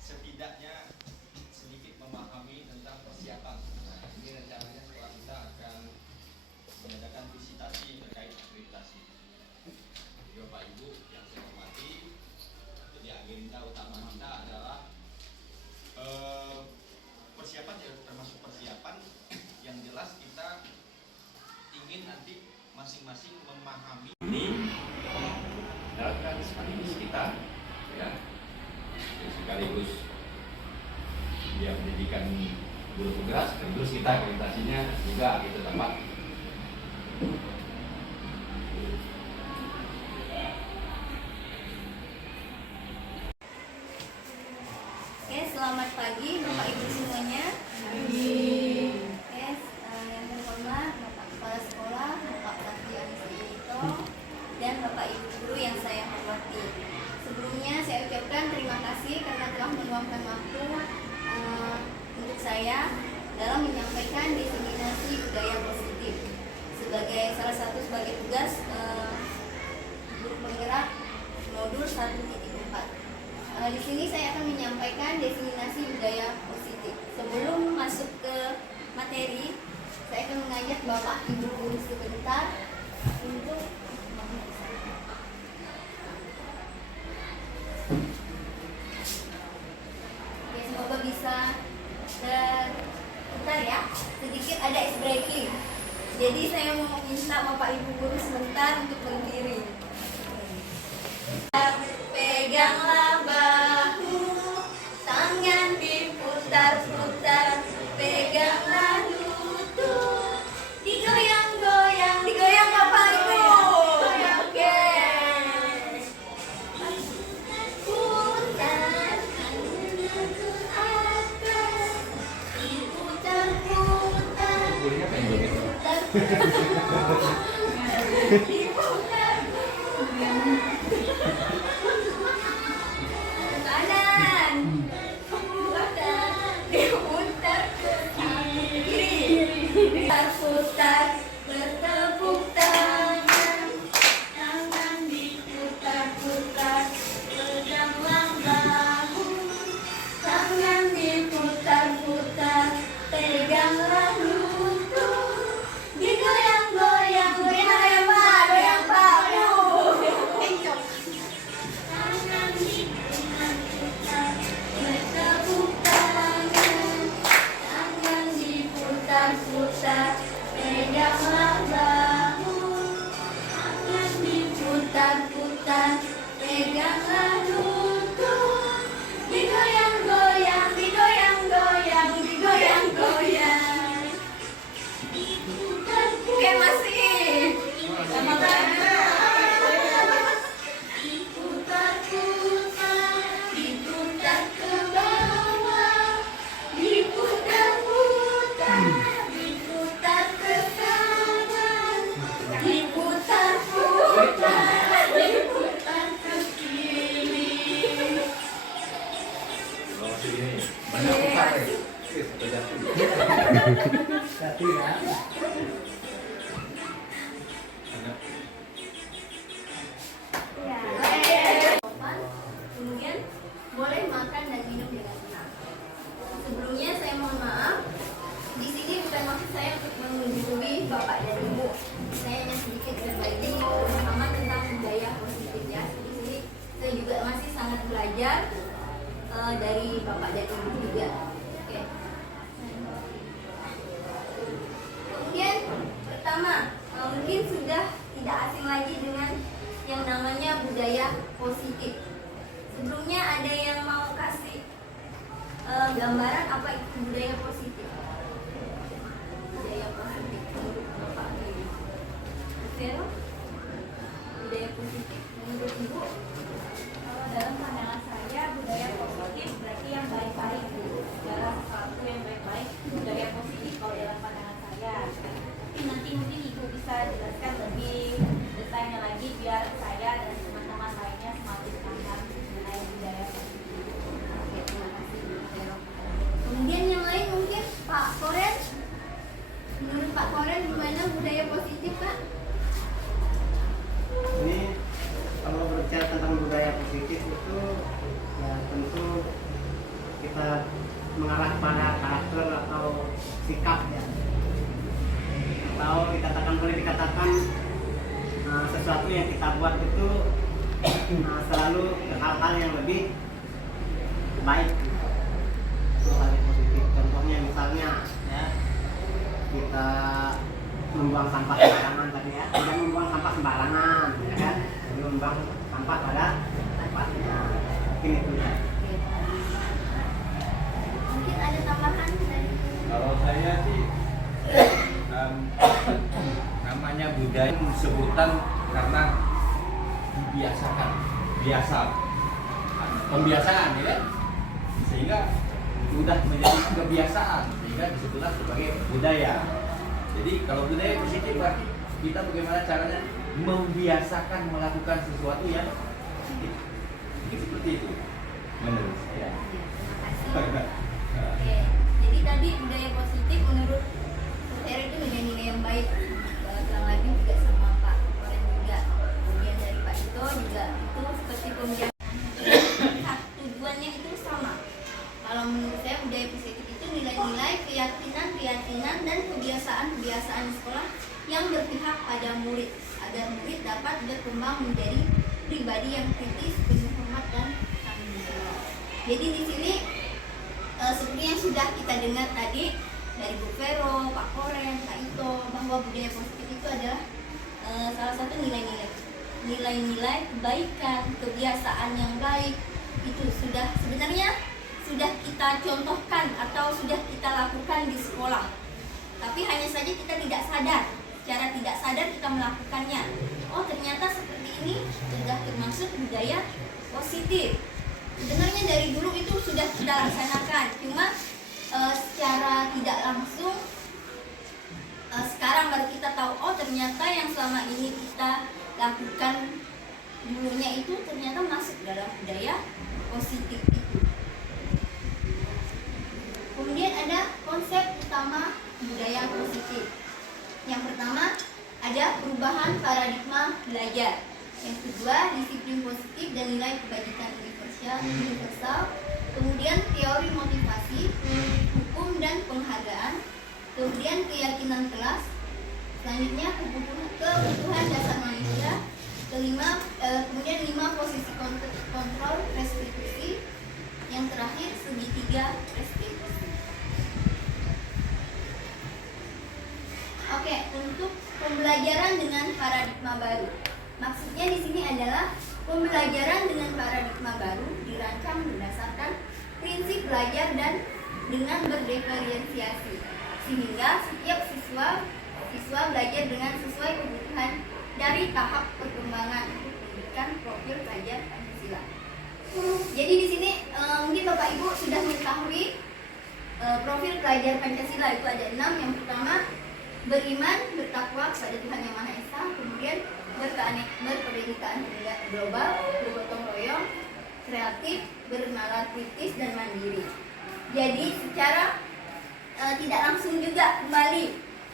setidaknya sedikit memahami tentang persiapan. Nah, ini rencananya setelah kita akan mengadakan visitasi terkait akreditasi. Jadi Bapak Ibu yang saya hormati, jadi agenda utama kita adalah persiapan, termasuk persiapan yang jelas kita ingin nanti masing-masing memahami ini dan sekaligus kita ya sekaligus dia menjadikan guru penggerak, sekaligus kita akreditasinya juga gitu tempat. Oke, selamat pagi Bapak Ibu semuanya. Yang terhormat Bapak Kepala Sekolah, Bapak Pelatih Ito, dan Bapak Ibu guru yang saya hormati. Sebelumnya saya ucapkan terima kasih karena telah meluangkan waktu untuk saya dalam menyampaikan diseminasi budaya positif sebagai tugas guru penggerak modul 1.4. Di sini saya akan menyampaikan diseminasi budaya positif. Sebelum masuk ke materi, saya akan mengajak Bapak Ibu guru sebentar untuk semoga bisa bentar ya, sedikit ada ice breaking. Jadi saya mau minta Bapak Ibu guru sebentar untuk berdiri. Peganglah bahu, tangan diputar-putar, peganglah lutut, digoyang-goyang, digoyang Bapak Ibu. Oke. Kanan, diputar ke kiri, putar, bertepuk tangan, tangan diputar-putar, peganglah bahu, tangan diputar-putar, peganglah lutut, digoyang-goyang, goyang Pak, goyang Pak, encok. Tangan diputar-putar, bertepuk tangan, tangan diputar-putar, peganglah bahu, tangan diputar-putar, peganglah lutut, digoyang-goyang, digoyang-goyang, digoyang-goyang. Oke, masih sama diputar-putar, diputar ke bawah, diputar-putar, diputar ke kanan, diputar-putar, diputar ke kiri. Banyak putar ya. Kemudian boleh makan dan minum dengan tenang. Sebelumnya saya mohon maaf, di sini bukan maksud saya untuk menggurui Bapak dan Ibu. Saya hanya sedikit berbagi pemahaman tentang budaya positif ya. Di sini saya juga masih sangat belajar dari Bapak dan Ibu juga. Oke. Kemudian pertama, mungkin sudah tidak asing lagi dengan yang namanya budaya positif. Sebelumnya ada yang mau kasih gambaran apa itu budaya positif? Budaya positif menurut Bapak Ibu. Vero? Budaya positif menurut Ibu dalam sikap ya, atau boleh dikatakan sesuatu yang kita buat itu selalu ke hal-hal yang lebih baik, hal yang positif. Contohnya misalnya ya, kita membuang sampah sembarangan tadi ya, tidak membuang sampah sembarangan ya kan, jadi membuang sampah pada tempatnya. Mungkin itu ya. Mungkin ada tambahan dari Kalau saya sih namanya budaya sebutan karena dibiasakan, pembiasaan ya kan? Sehingga sudah menjadi kebiasaan sehingga disebutlah sebagai budaya. Jadi kalau budaya positif berarti kita bagaimana caranya membiasakan melakukan sesuatu yang positif. Mungkin seperti itu menurut saya. Terima kasih. Oke, jadi tadi budaya positif menurut Heri itu nilai-nilai yang baik. Selama ini juga sama Pak Koren juga. Kemudian dari Pak Ito juga itu seperti pembiasaan. Tujuannya itu sama. Kalau menurut saya budaya positif itu nilai-nilai, keyakinan dan kebiasaan-kebiasaan sekolah yang berpihak pada murid agar murid dapat berkembang menjadi pribadi yang kritis, penuh hormat dan tanggung jawab. Jadi di sini seperti yang sudah kita dengar tadi dari Bu Vero, Pak Koren, Pak Ito, bahwa budaya positif itu adalah salah satu nilai-nilai kebaikan, kebiasaan yang baik. Itu sebenarnya sudah kita contohkan atau sudah kita lakukan di sekolah, tapi hanya saja kita tidak sadar. Secara tidak sadar kita melakukannya. Oh, ternyata seperti ini sudah termasuk budaya positif. Sebenarnya dari dulu itu sudah kita laksanakan, cuma secara tidak langsung sekarang baru kita tahu, oh ternyata yang selama ini kita lakukan dulunya itu ternyata masuk dalam budaya positif itu. Kemudian ada konsep utama budaya positif. Yang pertama ada perubahan paradigma belajar. Yang kedua disiplin positif dan nilai kebajikan universal. Kemudian teori motivasi, hukum dan penghargaan. Kemudian keyakinan kelas. Selanjutnya kebutuhan dasar manusia. Kemudian 5 posisi kontrol restitusi. Yang terakhir segitiga restitusi. Oke, untuk pembelajaran dengan paradigma baru. Maksudnya di sini adalah pembelajaran dengan paradigma baru dirancang berdasarkan prinsip belajar dan dengan berdiferensiasi, sehingga setiap siswa belajar dengan sesuai kebutuhan dari tahap perkembangan untuk memberikan profil pelajar Pancasila. Jadi di sini mungkin Bapak Ibu sudah mengetahui profil pelajar Pancasila itu ada 6. Yang pertama beriman, bertakwa kepada Tuhan Yang Maha Esa. Kemudian berkebinekaan global, bergotong royong, kreatif, bernalar kritis dan mandiri. Jadi secara tidak langsung juga kembali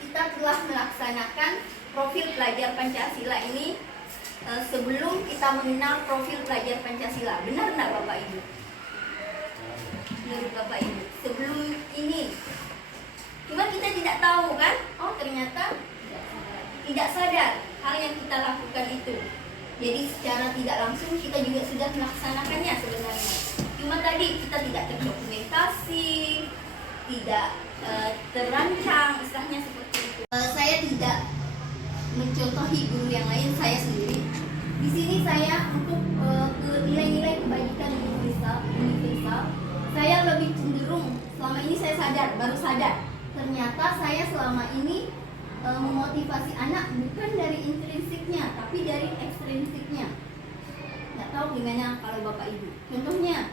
kita telah melaksanakan profil pelajar Pancasila ini sebelum kita mengenal profil pelajar Pancasila. Benar enggak Bapak Ibu? Menurut Bapak Ibu, sebelum ini cuma kita tidak tahu kan? Oh ternyata tidak sadar hal yang kita lakukan itu. Jadi secara tidak langsung kita juga sudah melaksanakannya sebenarnya. Cuma tadi kita tidak terdokumentasi, tidak terancang, istilahnya seperti itu. Saya tidak mencontohi guru yang lain, saya sendiri. Di sini saya untuk nilai-nilai kebajikan universal, saya lebih cenderung selama ini saya baru sadar. Ternyata saya selama ini memotivasi anak bukan dari intrinsiknya, tapi dari ekstrinsiknya. Nggak tahu gimana kalau Bapak Ibu. Contohnya,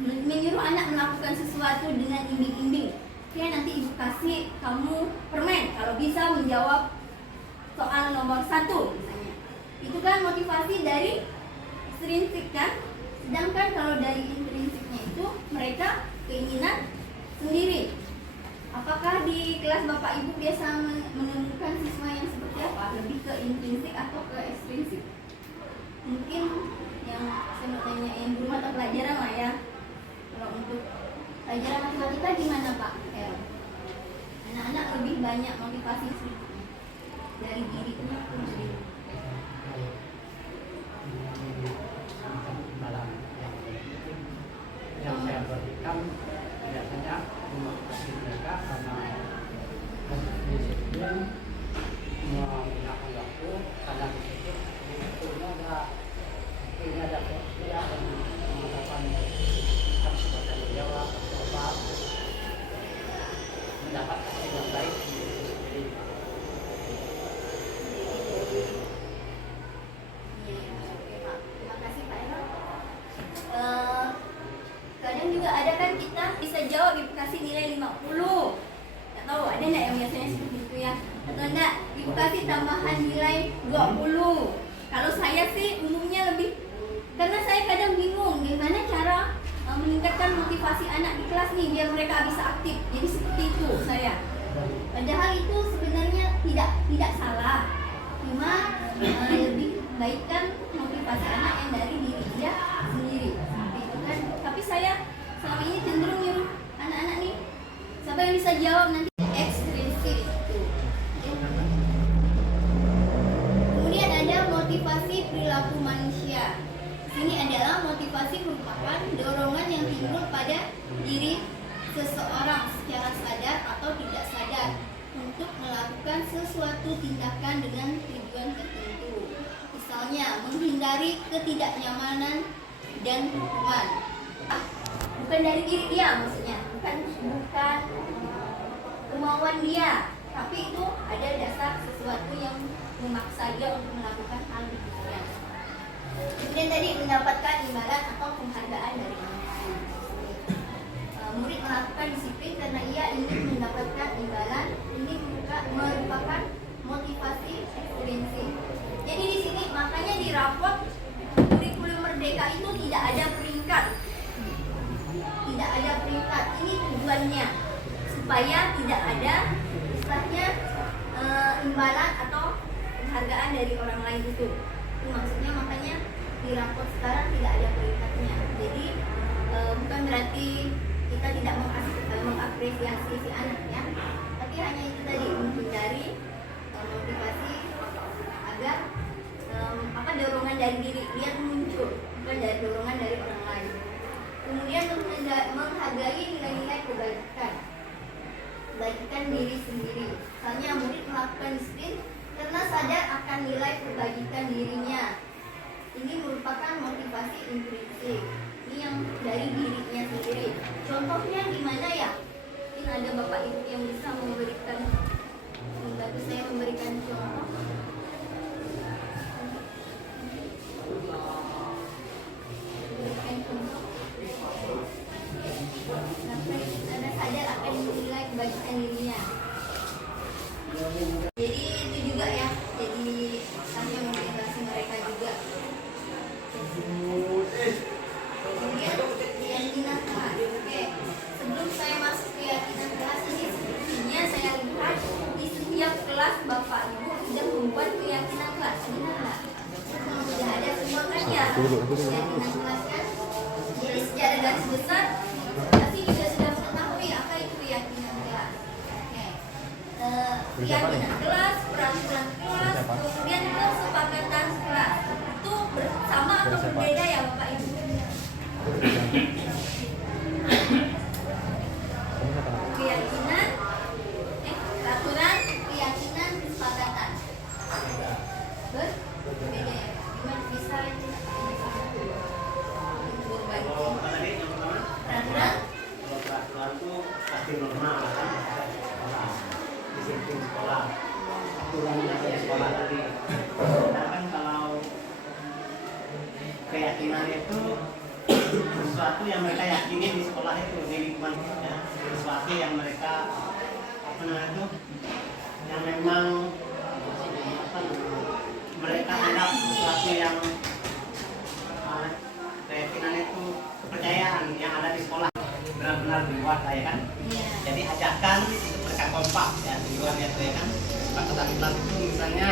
menyuruh anak melakukan sesuatu dengan imbing-imbing. Oke, nanti Ibu kasih kamu permen kalau bisa menjawab soal nomor 1 misalnya. Itu kan motivasi dari ekstrinsik kan? Sedangkan kalau dari intrinsiknya itu mereka keinginan sendiri. Apakah di kelas Bapak Ibu biasa menemukan siswa yang seperti apa? Lebih ke intrinsik atau ke ekstrinsik? Mungkin yang saya mau tanyain guru mata pelajaran lah ya. Kalau untuk pelajaran matematika gimana Pak? anak-anak lebih banyak motivasi sedikitnya dari dirinya pun sendiri. Yang saya perhatikan biasanya memotivasi mereka karena disiplin menggunakan waktu, karena disiplin waktunya ada kerja dan menggunakan harus bertanggung jawab coba mendapat hasil yang baik. Jadi Oke, Pak. Terima kasih, Pak Ero. Kadang juga ada kan kita bisa jawab dikasih nilai 50. Nggak tahu ada nggak yang biasanya seperti itu ya? Atau enggak dikasih tambahan nilai 20. Kalau saya sih umumnya lebih, karena saya kadang bingung gimana cara meningkatkan motivasi anak di kelas nih biar mereka bisa aktif. Jadi seperti itu saya. Padahal itu sebenarnya tidak salah. Cuma lebih baikkan motivasi anak yang dari diri dia sendiri. Seperti itu kan. Tapi saya selama ini cenderung nyuruh anak-anak nih, siapa yang bisa jawab nanti ekstrinsik itu. Kemudian ada motivasi perilaku manusia. Ini adalah motivasi merupakan dorongan yang timbul pada diri seseorang secara sadar atau tidak sadar untuk melakukan sesuatu tindakan dengan tujuan tertentu. Misalnya menghindari ketidaknyamanan dan hukuman. Bukan dari diri dia maksudnya, bukan kemauan dia, tapi itu ada dasar sesuatu yang memaksa dia untuk melakukan hal demikian. Kemudian tadi mendapatkan imbalan atau penghargaan dari orang lain. Murid melakukan disiplin karena ia ingin mendapatkan imbalan. Ini merupakan motivasi ekstrinsik. Jadi di sini makanya di rapot kurikulum merdeka itu tidak ada peringkat. Tidak ada peringkat. Ini tujuannya supaya tidak ada istilahnya imbalan atau penghargaan dari orang lain itu. Itu maksudnya makanya di rapot sekarang tidak ada peringkatnya. Jadi bukan berarti kita tidak mengapresiasi si anak ya, tapi hanya itu tadi menghindari motivasi agar dorongan dari diri dia muncul, bukan dari dorongan dari orang lain. Kemudian menghargai nilai-nilai kebaikan diri sendiri. Misalnya murid melakukan disiplin karena sadar akan nilai kebaikan dirinya. Ini merupakan motivasi intrinsik. Ini yang dari dirinya sendiri. Contohnya gimana ya? Mungkin ada bapak ibu yang bisa memberikan, membantu saya memberikan contoh. Memberikan contoh. Karena sadar akan nilai kebaikan dirinya. Jadi itu juga ya. Jadi hanya motivasi mereka juga. Kemudian keyakinan kelas. Oke, sebelum saya masuk keyakinan kelas ini, sepertinya saya lihat di setiap kelas bapak ibu sudah membuat keyakinan kelas. Benar nggak? Sudah ada semua kan ya keyakinan kelas kan? Jadi secara garis besar pasti juga sudah mengetahui apa itu keyakinan kelas. Oke, keyakinan kelas, peraturan kelas, kemudian kesepakatan kelas. Itu sama atau berbeda ya bapak ibu? Keyakinan, peraturan, keyakinan, kesepakatan. Berbeda ya. Gimana bisa itu? Kalau tadi yang pertama, Peraturan, kalau peraturan itu pasti normal kan, sekolah, disiplin sekolah, aturannya dari sekolah tadi. Karena kan kalau keyakinan itu sesuatu yang mereka yakini di sekolah itu, di lingkungan ya, sesuatu yang mereka apa namanya itu, yang memang apa namanya, mereka anggap sesuatu yang keyakinan itu kepercayaan yang ada di sekolah benar-benar dibuat ya kan. iya. Jadi ajakan mereka kompak ya di luar itu ya kan. Kesepakatan kelas itu misalnya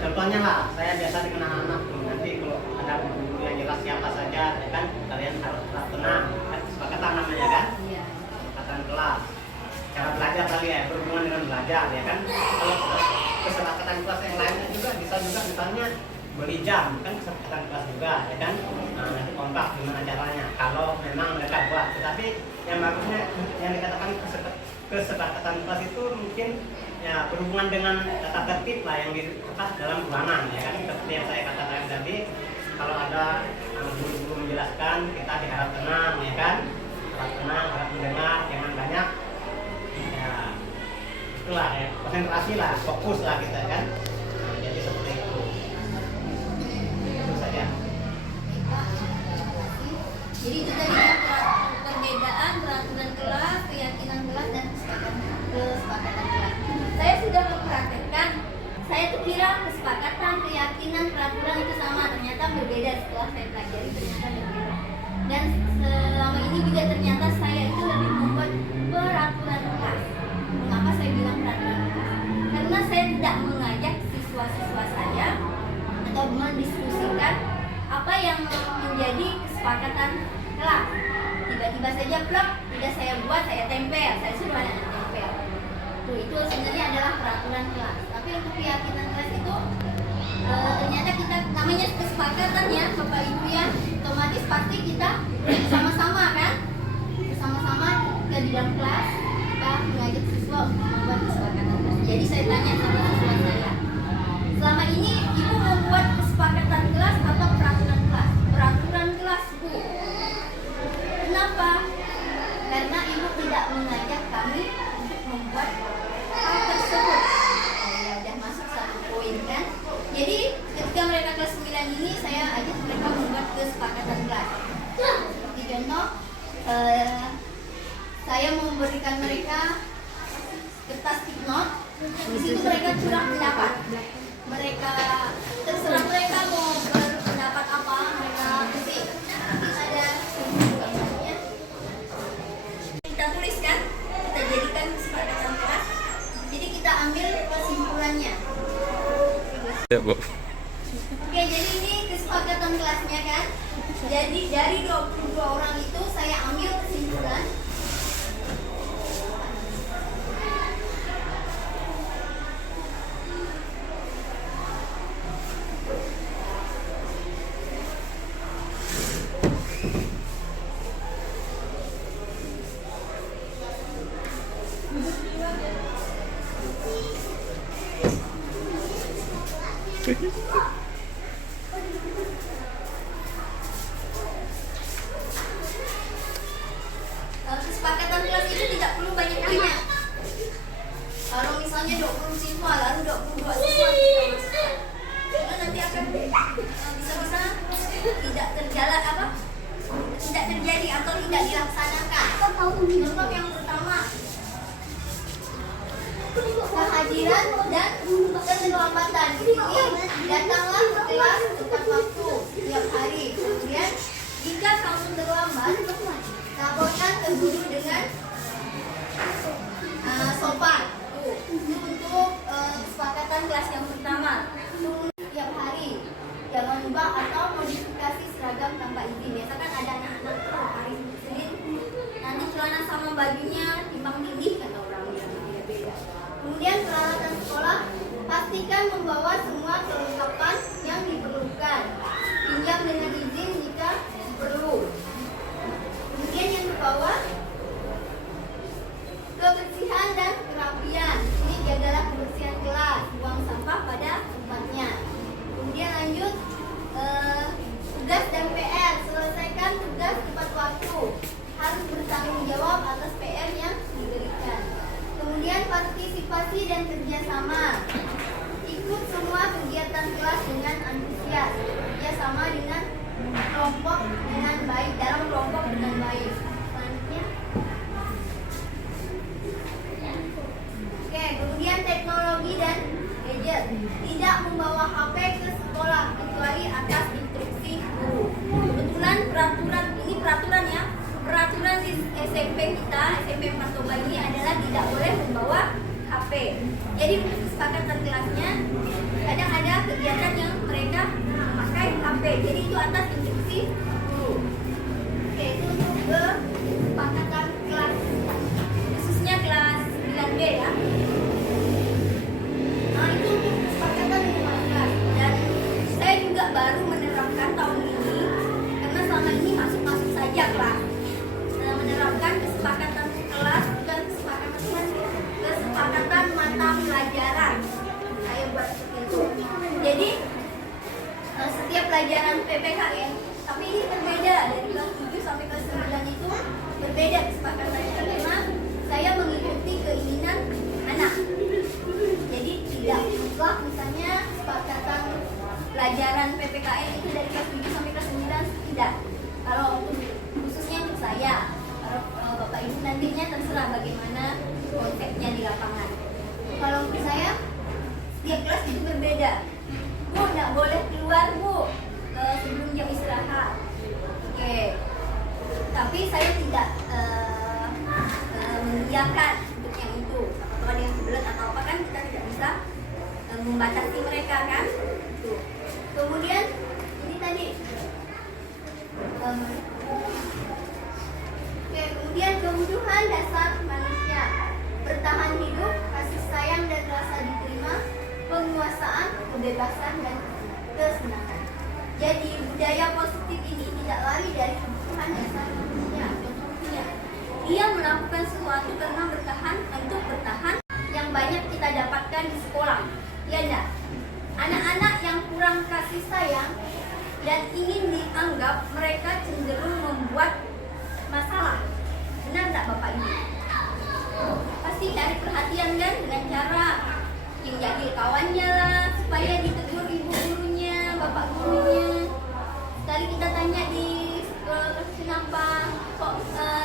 contohnya lah, saya biasa dengan anak-anak tuh, nanti kalau ada guru yang jelas siapa saja ya kan, kalian harus tenang kan, kesepakatan namanya kan, Iya. kesepakatan kelas. belajar ya kan. Kalau kesepakatan kelas yang lainnya juga bisa juga misalnya beli jam kan kesepakatan kelas juga ya kan. Nah, nanti kontak gimana caranya kalau memang mereka buat. Tetapi yang bagusnya yang dikatakan kesepakatan kelas itu mungkin ya berhubungan dengan tata tertib lah yang dalam ruangan ya kan. Seperti yang saya katakan tadi, kalau ada guru-guru menjelaskan kita diharap tenang ya kan, harap tenang, harap mendengar, jangan banyak ya itulah ya, konsentrasi lah, fokus lah kita kan. Nah, jadi seperti itu saja. Jadi itu tadi ya, perbedaan peraturan kelas, keyakinan kelas, dan kesepakatan kelas. Saya sudah mempraktekkan. Saya tuh kira kesepakatan, keyakinan, peraturan itu sama, ternyata berbeda. Setelah saya pelajari ternyata berbeda. Dan selama ini juga ternyata saya itu lebih membuat peraturan kelas. Mengapa saya bilang peraturan kelas? Karena saya tidak mengajak siswa-siswa saya atau mendiskusikan apa yang menjadi kesepakatan kelas. Tiba-tiba saja plak, tidak saya buat, saya tempel, saya suruh anak tempel. Itu sebenarnya adalah peraturan kelas. Tapi untuk keyakinan kelas itu ternyata kita namanya kesepakatan ya Bapak Ibu ya, otomatis pasti kita bersama-sama kan, bersama-sama kita di dalam kelas kita mengajak siswa untuk membuat kesepakatan kelas. Jadi saya tanya sama siswa saya, selama ini ibu membuat kesepakatan kelas atau peraturan kelas? Peraturan kelas Bu. Kenapa? Karena ibu tidak mengajak kami untuk membuat hal tersebut. Ya udah masuk satu poin kan. Jadi ketika mereka kelas 9 ini saya ajak mereka membuat kesepakatan kelas. Seperti contoh, saya memberikan mereka kertas tip note. Di situ mereka curang pendapat. Mereka terserah mereka mau berpendapat apa, mereka ketik. Mungkin ada gambarnya. Kita tuliskan, kita jadikan kesepakatan kelas. Jadi kita ambil kesimpulannya. Ya, Bu. Oke, jadi ini kesepakatan kelasnya kan. Jadi dari 22 orang itu saya ambil kesimpulan. Kesepakatan kelas itu tidak perlu banyak-banyak. Kalau misalnya 20 siswa lalu 22 siswa kita masukkan, karena nanti akan bisa-bisa tidak terjalan apa? Tidak terjadi atau tidak dilaksanakan. Contoh yang pertama, kehadiran dan keterlambatan. Di sini datanglah ke kelas tepat waktu setiap hari. Kemudian jika kamu terlambat, laporkan ke guru dengan sopan. Itu untuk kesepakatan kelas yang pertama. Setiap hari, jangan ubah atau modifikasi seragam tanpa izin. Biasa kan ada anak-anak hari Senin nanti celana sama bajunya timbang tindih kata orang yang beda-beda. Kemudian peralatan sekolah, pastikan membawa semua kelengkapan yang diperlukan. Pinjam dengan izin jika perlu. Kemudian yang ke bawah, kebersihan dan kerapian. Ini jagalah kebersihan kelas, buang sampah pada tempatnya. Kemudian lanjut, tugas dan PR. Selesaikan tugas tepat waktu. Harus bertanggung jawab atas PR yang diberikan. Kemudian partisipasi dan kerjasama. Ikut semua kegiatan kelas dengan antusias. Kerjasama dengan kelompok dengan baik, dalam kelompok dengan baik. Selanjutnya, oke, kemudian teknologi dan gadget. Tidak membawa HP ke sekolah kecuali atas instruksi guru. Kebetulan peraturan ini peraturan ya. Peraturan di SMP kita, SMP Pastoba ini adalah tidak boleh membawa HP. Jadi untuk kesepakatan kelasnya kadang ada kegiatan yang mereka memakai HP. Jadi itu atas instruksi guru. Oke, itu untuk kesepakatan kelas, khususnya kelas 9B ya. setiap kelas menerapkan kesepakatan kelas dan kesepakatan mata pelajaran. Saya buat seperti itu. Jadi setiap pelajaran PPKN, tapi ini berbeda dari kelas 7 sampai kelas 9 itu berbeda kesepakatannya karena saya mengikuti keinginan anak. Jadi tidak mutlak misalnya kesepakatan pelajaran PPKN itu dari kelas 7 sampai kelas 9 tidak. Kalau khususnya untuk saya, kalau Bapak Ibu nantinya terserah bagaimana konsepnya di lapangan. Kalau untuk saya setiap kelas itu berbeda. Bu, nggak boleh keluar Bu sebelum jam istirahat. Oke. Tapi saya tidak mengiyakan untuk yang itu. Atau ada yang kebelet atau apa kan kita tidak bisa membatasi mereka kan. Itu. Kemudian ini tadi. Kemudian kebutuhan dasar manusia, bertahan hidup, kasih sayang dan rasa diterima, penguasaan, kebebasan dan kesenangan. Jadi budaya positif ini tidak lari dari kebutuhan dasar manusia. Contohnya, dia melakukan sesuatu karena untuk bertahan yang banyak kita dapatkan di sekolah. Ya enggak? Anak-anak yang kurang kasih sayang dan ingin dianggap, mereka cenderung membuat masalah. Benar tak Bapak Ibu? Pasti cari perhatian kan dengan cara yang jahil kawannya lah, supaya ditegur ibu gurunya, bapak gurunya. Sekali kita tanya di sekolah kenapa kok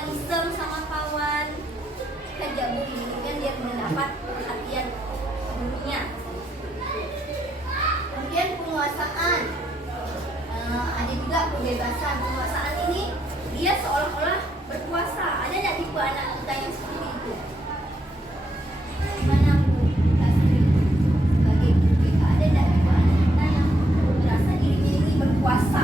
iseng sama kawan, kerja bu ini kan dia mendapat perhatian gurunya. Kemudian penguasaan. Ada juga kebebasan. Penguasaan ini dia seolah-olah berkuasa. Ada nggak tipe anak kita yang seperti itu? Gimana Bu? Sebagai BK, ada nggak tipe anak kita yang merasa dirinya ini berkuasa?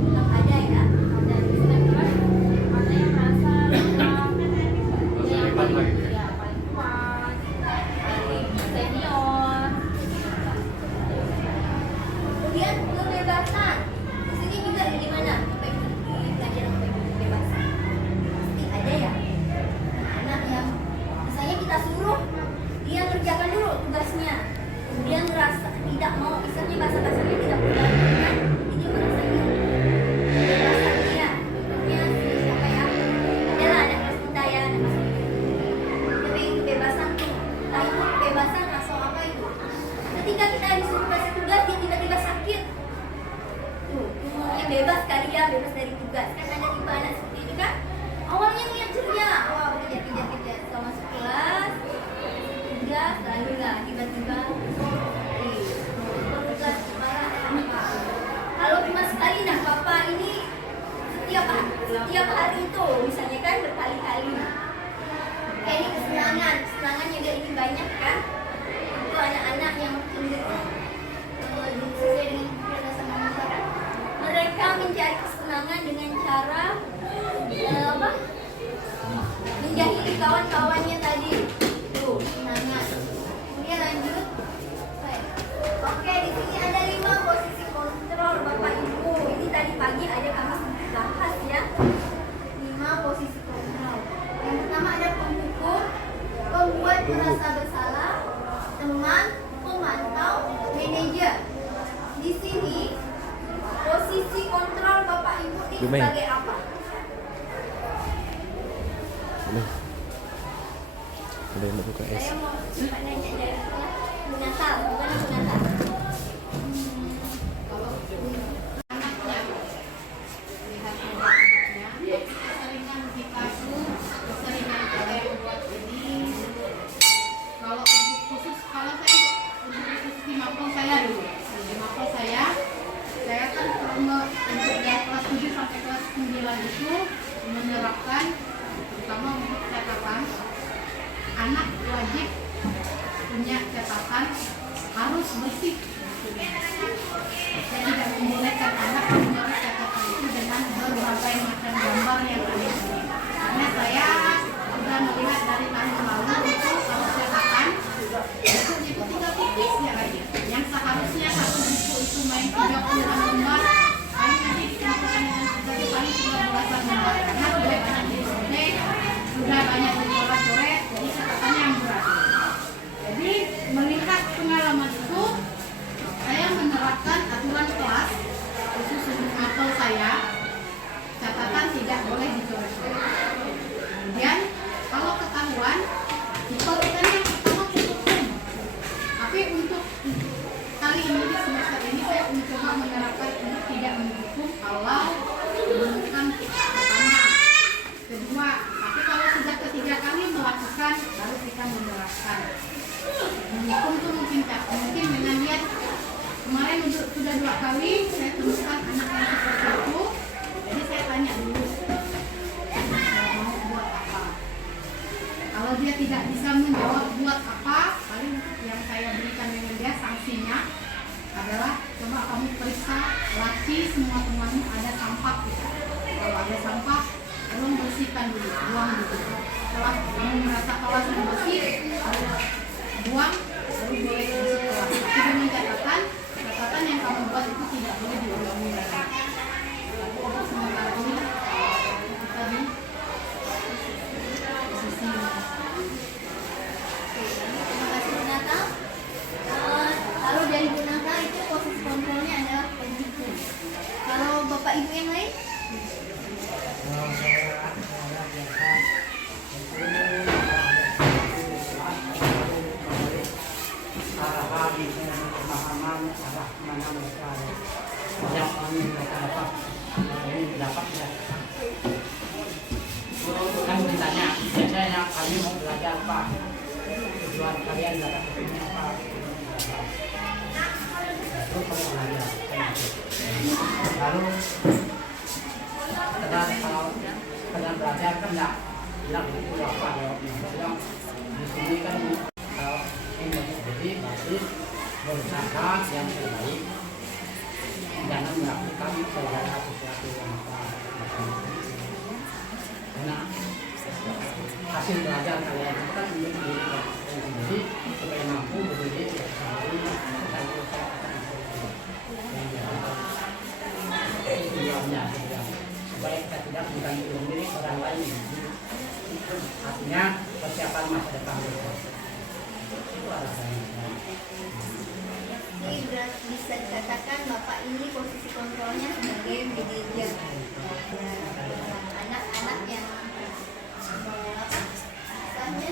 Tetap ada ya. Dan ada yang merasa dia yang paling kuat, paling senior. Kemudian kebebasan. Di sini juga gimana? Pelajaran kebebasan. Pasti ada ya. Anak yang misalnya kita suruh dia kerjakan dulu tugasnya. Dia merasa tidak mau, misalnya bahasa-bahasanya tidak berjalan, dia merasa ini kebebasan dia. Contohnya siapa ya? Adalah anak kelas kita ya, anak kelas kita. Dia pengen kebebasan tuh. Entah itu kebebasan atau apa itu. Ketika kita disuruh kasih tugas, dia tiba-tiba sakit. Tuh, maunya bebas kali ya, bebas dari tugas. Kan ada tipe anak seperti ini kan? Awalnya niat ceria, wah kejar-kejar setelah masuk kelas, tugas, lalu lah tiba-tiba tugas marah apa? Kalau cuma sekali nah papa ini setiap hari itu, misalnya kan berkali-kali. Kayak ini kesenangan juga ini banyak kan? Itu anak-anak yang cenderung sesuai dengan kecerdasan manusia kan? Mereka mencari kesenangan dengan cara menjahili kawan-kawannya tadi. Tuh, kesenangan. Kemudian lanjut. Oke, di sini ada 5 posisi kontrol Bapak Ibu. Ini tadi pagi ada kami sempat bahas ya. 5 posisi kontrol. Yang pertama ada penghukum, pembuat merasa bersalah, teman, pemantau, manajer. Di sini posisi kontrol Bapak Ibu ini sebagai apa? Udah mau buka es. Saya mau nanya dari Natal, bukan aku Natal. Anaknya lihat anaknya keseringan kita tuh keseringan kita yang buat ini. Kalau untuk khusus kalau saya untuk khusus di Mapol saya dulu di Mapol saya kan untuk yang kelas 7 sampai kelas 9 itu menerapkan terutama untuk catatan anak wajib punya catatan harus bersih. Saya tidak membolehkan anak menyurat catatan itu dengan berbagai macam gambar yang ada. Karena saya sudah melihat dari tahun lalu itu kalau catatan itu tinggal tipis ya aja. Yang seharusnya satu buku itu main 30 lembar, hanya jadi saya, catatan tidak boleh dicoret-coret. Kemudian kalau ketahuan, dicoretkan yang pertama hukum. Tapi untuk kali ini di semester ini saya mencoba menerapkan untuk tidak menghukum kalau menemukan pertama, kedua. Tapi kalau sudah ketiga kali melakukan, baru kita menerapkan. Menghukum itu mungkin dengan lihat kemarin sudah 2 kali saya temukan anak yang seperti itu, jadi saya tanya dulu mau buat apa. Kalau dia tidak bisa menjawab buat apa, paling yang saya berikan dengan dia sanksinya adalah coba kamu periksa laci semua temanmu ada sampah gitu. Kalau ada sampah, tolong bersihkan dulu, buang dulu. Setelah kamu merasa kelas sudah bersih, buang, baru boleh masuk kelas. Tapi dengan catatan yang kamu buat itu tidak boleh diulangi lagi. Untuk sementara ini kita di posisi Terima kasih Bu Nata. Kalau dari Bu Nata itu posisi kontrolnya adalah penghubung. Kalau Bapak Ibu yang lain? Kalau saya biasa arahan pemahaman arah mana mereka yang mereka dapat ini dapat ya. Kan ditanya biasanya kami mau belajar apa, tujuan kalian dapat ini apa, itu kalau belajar lalu kalau belajar kan nggak bilang itu apa jawabnya, bilang di sini kan jadi basis berusaha yang terbaik, jangan melakukan segala sesuatu yang karena hasil belajar kalian itu kan untuk diri kalian sendiri supaya mampu berdiri sendiri dan tujuannya supaya kita tidak menggantungkan diri orang lain, artinya persiapan masa depan kita. Jadi bisa dikatakan Bapak ini posisi kontrolnya sebagai manajer anak-anak yang misalnya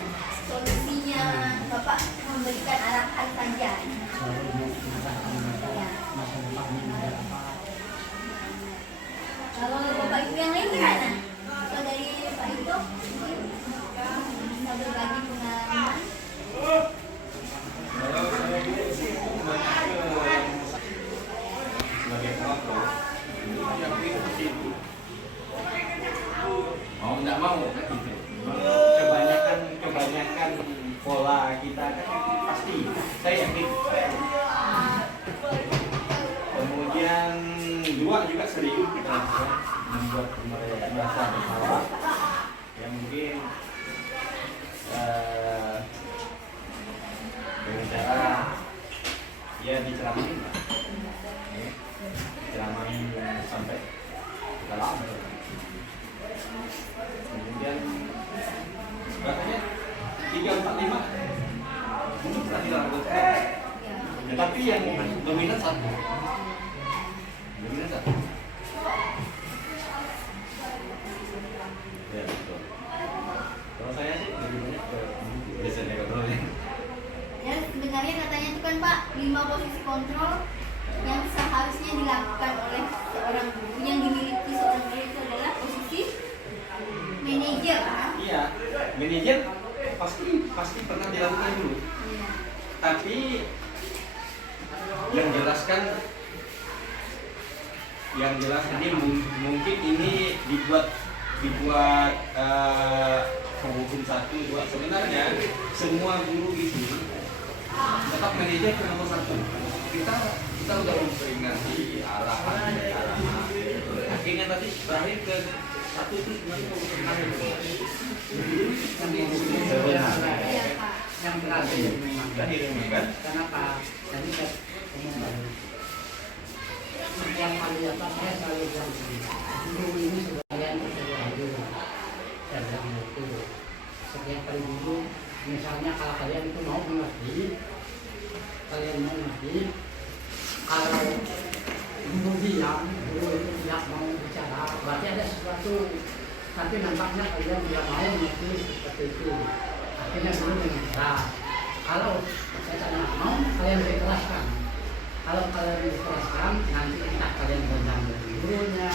solusinya Bapak memberikan arahan saja. Ya. Kalau Bapak Ibu yang lain gimana? Kalau dari Pak Ibu bisa berbagi pengalaman. Kalau saya sih kebanyakan sebagai pengatur, yang seperti itu. Mau nggak mau gitu. Kebanyakan pola kita kan pasti. Saya yakin. Kemudian juga sering kita membuat mereka merasa bersalah. Yang mungkin dengan cara ya diceramahin lah, diceramahin sampai kita lama. Kemudian rasanya 3, 4, 5 itu pernah dilakukan, ya, tapi yang dominan satu. Ya betul. Kalau saya sih lebih banyak ke biasanya kontrolnya. Ya sebenarnya katanya itu kan Pak 5 posisi kontrol yang seharusnya dilakukan oleh seorang guru yang dimiliki seorang guru itu adalah posisi manajer kan? Iya, manajer pasti pernah dilakukan dulu. Iya. Tapi yang jelas ini mungkin ini dibuat penghukum 1, 2. Sebenarnya semua guru di sini tetap manajer ke nomor 1. Kita udah memperingati arahan. Akhirnya tadi berakhir ke 1 itu sebenarnya Iya Pak. yang terakhir memang kan? kenapa? Tadi saya ngomong yang paling atas saya selalu bilang guru ini sebagian percaya dulu, saya bilang itu setiap kali dulu misalnya kalau kalian itu mau mengerti, kalau guru diam, guru itu tidak mau itu, tapi nampaknya kalian tidak mau mengerti seperti itu. Akhirnya guru meminta, kalau saya tak mau, kalian dikeraskan. Kalau kalian dikeraskan, nanti entah kalian berdam dari gurunya,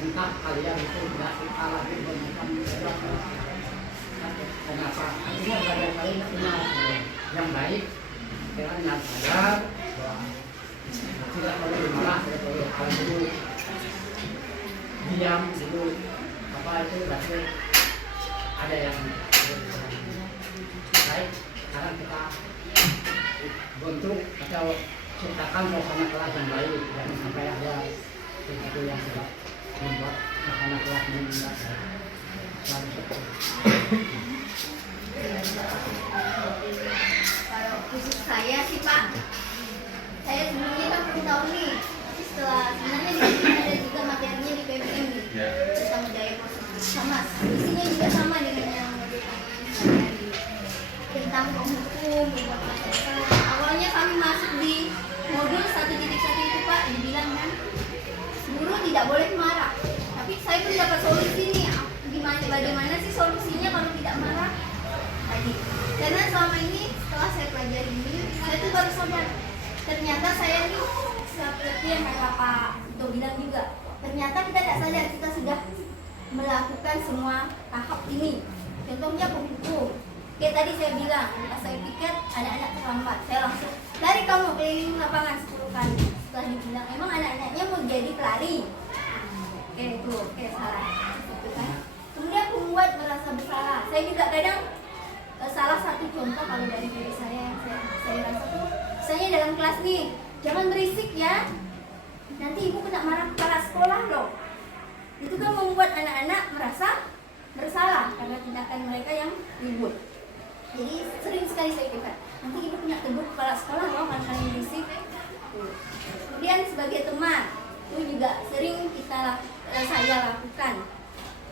entah kalian itu tidak suka lagi menggunakan beberapa. Kenapa? Akhirnya belajar kalian punya yang baik, dengan yang sadar bahwa tidak perlu dimarah, tidak perlu kalian dulu diam dulu. Apa itu berarti ada yang baik. Sekarang kita bentuk atau ciptakan suasana kelas yang baik, jangan sampai ada sesuatu yang tidak membuat suasana kelas ini tidak baik. Kalau khusus saya sih Pak, saya sebelumnya kan belum tahu nih, tapi setelah sebenarnya di sini ada juga materinya di PPM nih tentang budaya positif, sama isinya juga sama dengan yang saya di tentang hukum, membuat masalah. Awalnya kami masuk di modul 1.1 itu Pak, dibilang kan guru tidak boleh marah, tapi saya pun dapat solusi nih, bagaimana sih solusinya kalau tidak marah tadi. Karena selama ini setelah saya pelajari ini, saya tuh baru sadar ternyata saya nih seperti yang kata Pak Ito bilang juga, ternyata kita tidak sadar kita sudah melakukan semua tahap ini. Contohnya hukum, kayak tadi saya bilang, pas saya piket anak-anak terlambat, saya langsung lari kamu keliling lapangan 10 kali. Setelah dibilang emang anak-anaknya mau jadi pelari, oke salah gitu kan. Kemudian membuat merasa bersalah. Saya juga kadang salah satu contoh kalau dari diri saya yang saya rasa tuh, misalnya dalam kelas nih, jangan berisik ya, nanti ibu kena marah kepala sekolah loh. Itu kan membuat anak-anak merasa bersalah karena tindakan mereka yang ribut. Jadi sering sekali saya katakan, nanti ibu kena tegur kepala sekolah loh karena kalian berisik. Kemudian sebagai teman, itu juga sering saya lakukan.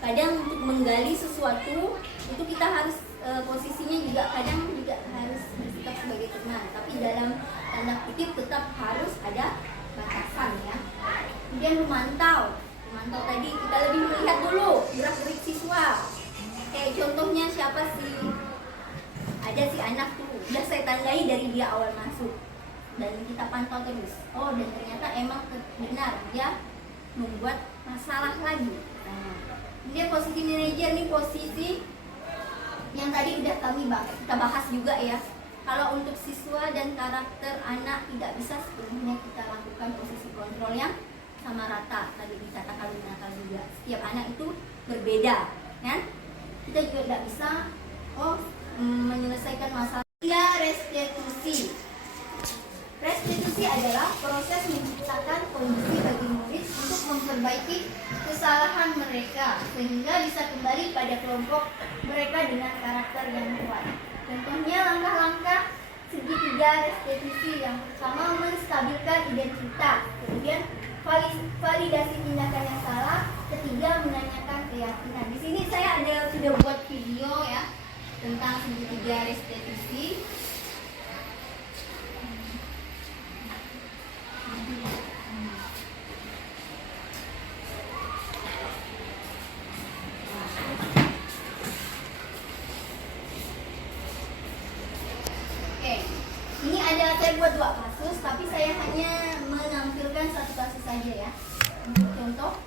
Kadang untuk menggali sesuatu itu kita harus posisinya juga kadang juga harus bersikap sebagai teman, tapi dalam tanda kutip tetap harus ada batasan ya. Kemudian memantau tadi kita lebih melihat dulu gerak-gerik siswa. Kayak contohnya siapa sih? Ada si anak tuh udah saya tandai dari dia awal masuk dan kita pantau terus. Oh, dan ternyata emang benar dia membuat masalah lagi. Dia posisi manajer nih, posisi yang tadi udah kita bahas juga ya. Kalau untuk siswa dan karakter anak tidak bisa sepenuhnya kita lakukan posisi kontrol yang sama rata. Tadi dikatakan Nata juga, setiap anak itu berbeda kan. Kita juga tidak bisa menyelesaikan masalah. Restitusi. Restitusi adalah proses menciptakan kondisi bagi murid untuk memperbaiki kesalahan mereka sehingga bisa kembali pada kelompok mereka dengan karakter yang kuat. Contohnya langkah-langkah segitiga restitusi. Yang pertama, menstabilkan identitas, kemudian validasi tindakan yang salah, ketiga menanyakan keyakinan. Di sini saya sudah buat video ya tentang segitiga restitusi. Ini ada saya buat 2 kasus, tapi saya hanya menampilkan 1 kasus saja ya. Untuk contoh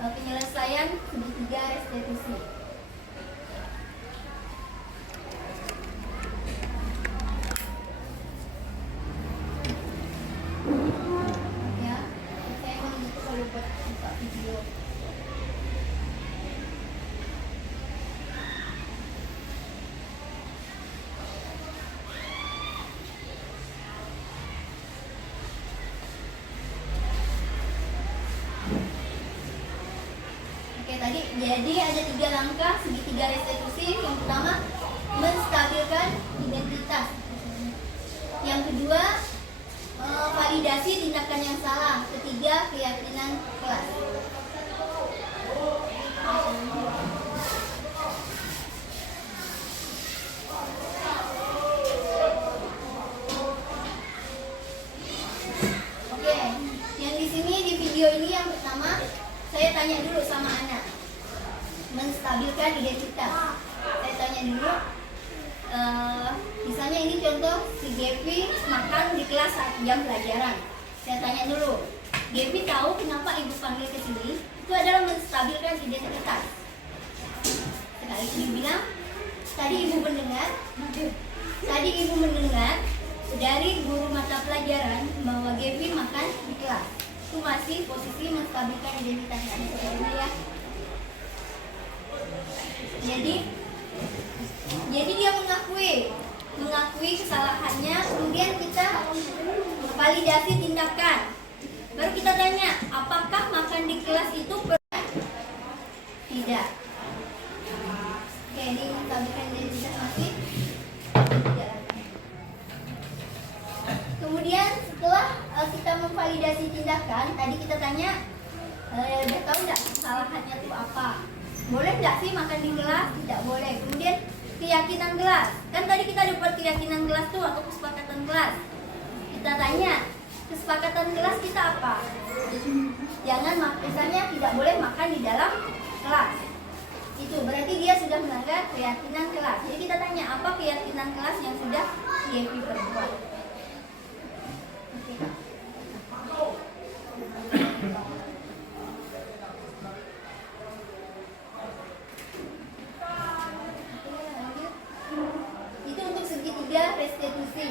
penyelesaian segitiga restitusi. Ya, saya mau kalau buat buka video. Jadi ada 3 langkah segitiga restitusi. Yang pertama, menstabilkan identitas. Yang kedua, validasi tindakan yang salah. Ketiga, keyakinan kelas. Oke, yang di sini di video ini yang pertama saya tanya dulu sama anak, menstabilkan identitas. Saya tanya dulu, misalnya ini contoh si Gevi makan di kelas saat jam pelajaran. Saya tanya dulu, Gevi tahu kenapa ibu panggil ke sini? Itu adalah menstabilkan identitas. Sekali ibu bilang, tadi ibu mendengar dari guru mata pelajaran bahwa Gevi makan di kelas. Itu masih posisi menstabilkan identitasnya ya. Jadi dia mengakui kesalahannya, kemudian kita validasi tindakan. Baru kita tanya, apakah makan di kelas itu pernah? Tidak. Oke, ini menstabilkan identitas masih tidak. Kemudian setelah kita memvalidasi tindakan, tadi kita tanya, dia tahu nggak kesalahannya itu apa? Boleh nggak sih makan di kelas? Tidak boleh. Kemudian keyakinan kelas, kan tadi kita dapat keyakinan kelas tuh atau kesepakatan kelas. Kita tanya, kesepakatan kelas kita apa? Jangan misalnya tidak boleh makan di dalam kelas. Itu berarti dia sudah melanggar keyakinan kelas. Jadi kita tanya, apa keyakinan kelas yang sudah Gevi perbuat? Oke. Itu untuk segitiga restitusi.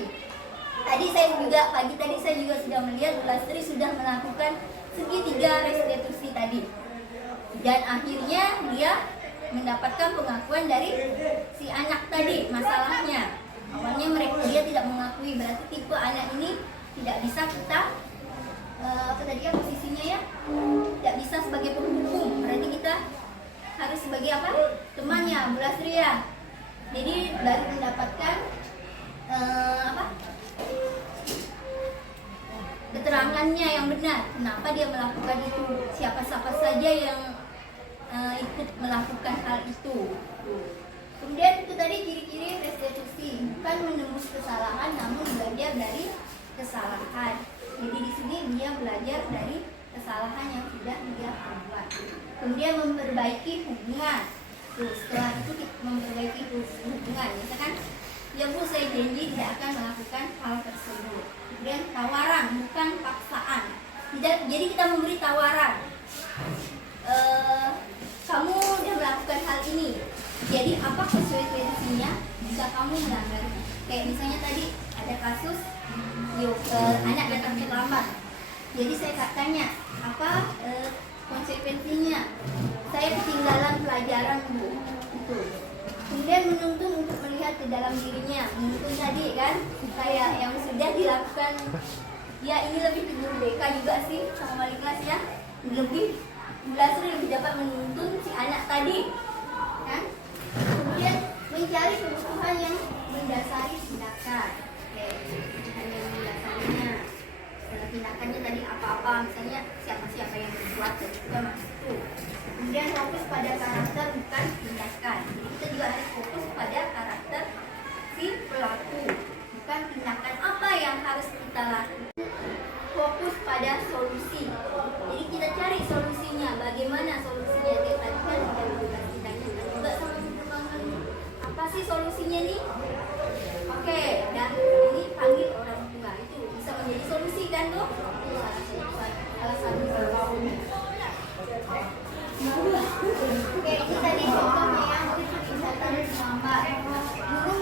Pagi tadi saya juga sudah melihat Bu Lastri sudah melakukan segitiga restitusi tadi. Dan akhirnya dia mendapatkan pengakuan dari si anak tadi masalahnya. Awalnya dia tidak mengakui, berarti tipe anak ini tidak bisa kita posisinya ya, tidak bisa sebagai penghukum, berarti kita harus sebagai apa? Temannya Bu Lastri ya. Jadi baru mendapatkan keterangannya yang benar, kenapa dia melakukan itu, siapa-siapa saja yang ikut melakukan hal itu. Kemudian itu tadi ciri-ciri restitusi, bukan menembus kesalahan namun belajar dari kesalahan. Jadi di sini dia belajar dari kesalahan yang sudah dia perbuat. Kemudian memperbaiki hubungan. Setelah itu memperbaiki hubungan, misalkan, ya Bu, saya janji tidak akan melakukan hal tersebut. Kemudian tawaran, bukan paksaan. Jadi kita memberi tawaran. Kamu sudah melakukan hal ini, jadi apa konsekuensinya jika kamu melanggar? Kayak misalnya tadi ada kasus anak datang terlambat. Jadi saya tanya, apa konsekuensinya? Saya ketinggalan pelajaran Bu. Itu. Kemudian menuntun untuk melihat ke dalam dirinya. Menuntun tadi kan, kayak yang sudah dilakukan. Ya ini lebih ke guru BK juga sih sama wali kelas ya. Lebih dapat menuntun si anak tadi, kan? Kemudian mencari kebutuhan yang mendasari tindakan. Oke, kebutuhan yang mendasarinya. Tindakannya tadi apa-apa, misalnya siapa-siapa yang berbuat dan juga masuk itu. Kemudian fokus pada karakter bukan tindakan. Jadi kita juga harus fokus pada karakter si pelaku, bukan tindakan apa yang harus kita lakukan. Fokus pada solusi. Jadi kita cari solusinya. Bagaimana solusinya? Kayak tadi kan kita juga ditanyakan juga sama teman-teman. Apa sih solusinya nih? Oke, dan ini panggil orang tua, itu bisa menjadi solusi kan tuh? Salah satu solusinya. Oke, ini tadi contohnya ya, misalkan terlambat. Guru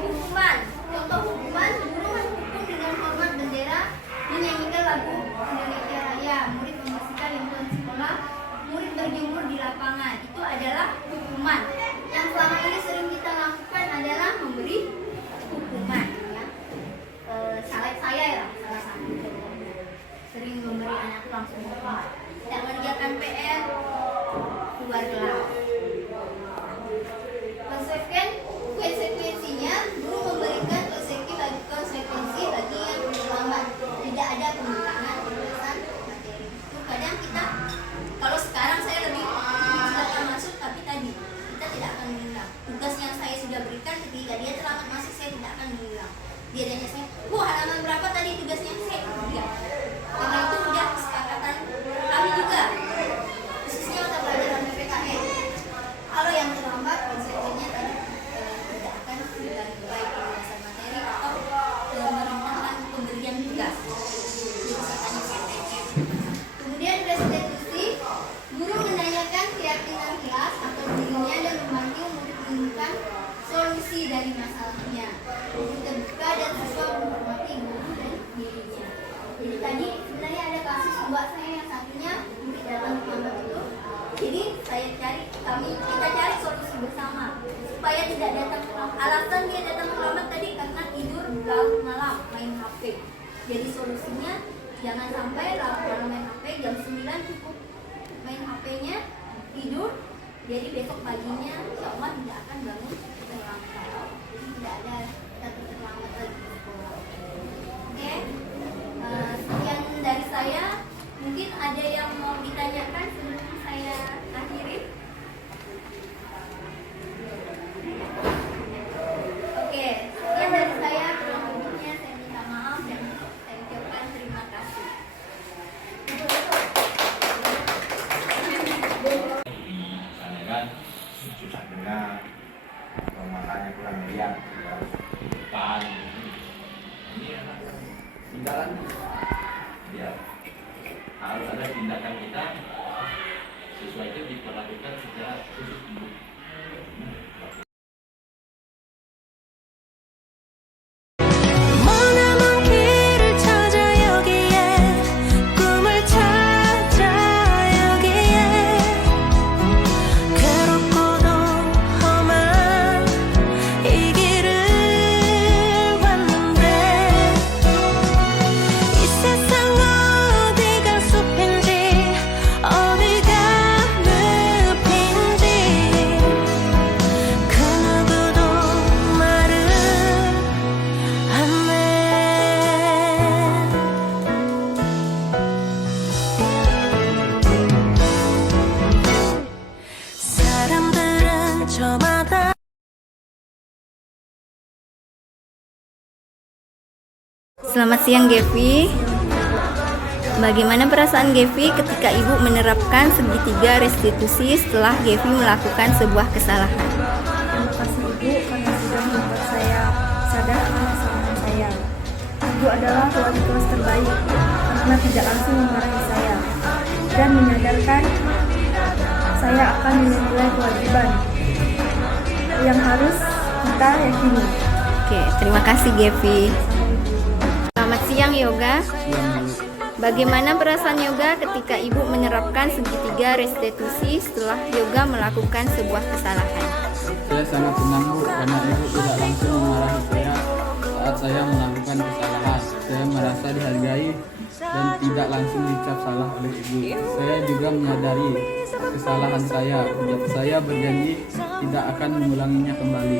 hukuman. Contoh hukuman, guru menghukum dengan hormat bendera, menyanyikan lagu Indonesia Raya, murid membersihkan lingkungan sekolah, murid berjemur di lapangan. Itu adalah hukuman. Yang selama ini sering kita lakukan adalah memberi hukuman. Ya. Saya ya, salah satu sering memberi anak langsung hukuman. Tidak mengerjakan PR, keluar kelas. Konsekuensinya, guru memberikan konsekuensi bagi yang terlambat. Tidak ada pengulangan pembahasan materi. Itu kadang kita, kalau sekarang saya lebih silakan masuk, tapi tadi kita tidak akan mengulang. Tugas yang saya sudah berikan ketika dia terlambat masuk, saya tidak akan mengulang. Dia tanya saya, Bu, halaman berapa tadi tugasnya? Saya tidak. Karena itu sudah kesepakatan dari masalahnya. Ibu terbuka dan siswa menghormati guru dan dirinya. Jadi tadi sebenarnya ada kasus mbak saya yang satunya murid datang terlambat itu. Jadi kita cari solusi bersama supaya tidak datang terlambat. Alasan dia datang terlambat tadi karena tidur larut malam main HP. Jadi solusinya jangan sampai larut main HP, jam 9 cukup main HP-nya, tidur. Jadi besok paginya insya Allah tidak akan bangun terlambat. Tidak ada satu terlambat lagi di sekolah. Oke, sekian dari saya. Mungkin ada yang mau ditanyakan sebelum saya akhiri. Oke, sekian dari saya. Kurang lebihnya saya minta maaf dan saya ucapkan terima kasih. Misalnya kan susah dengar atau matanya kurang lihat, depan ini anak tindakan ya harus ada tindakan kita sesuai itu diperlakukan secara khusus. 머나먼 길을 찾아 여기에 꿈을 찾아 여기에 괴롭고도 험한 이 길을 왔는데 이 세상 어디가 숲인지 어디가 늪인지 그 누구도 말을 안내 사람들은 저마다 Selamat siang Gevi. Bagaimana perasaan Gevi ketika ibu menerapkan segitiga restitusi setelah Gevi melakukan sebuah kesalahan? Terima kasih Ibu karena sudah membuat saya sadar akan kesalahan saya. Ibu adalah wali kelas terbaik karena tidak langsung memarahi saya dan menyadarkan saya akan menilai kewajiban yang harus kita yakini. Oke, terima kasih Gevi. Selamat siang Yoga. Bagaimana perasaan Yoga ketika ibu menerapkan segitiga restitusi setelah Yoga melakukan sebuah kesalahan? Saya sangat senang Bu karena ibu tidak langsung memarahi saya saat saya melakukan kesalahan. Saya merasa dihargai dan tidak langsung dicap salah oleh ibu. Saya juga menyadari kesalahan saya. Saya berjanji tidak akan mengulanginya kembali.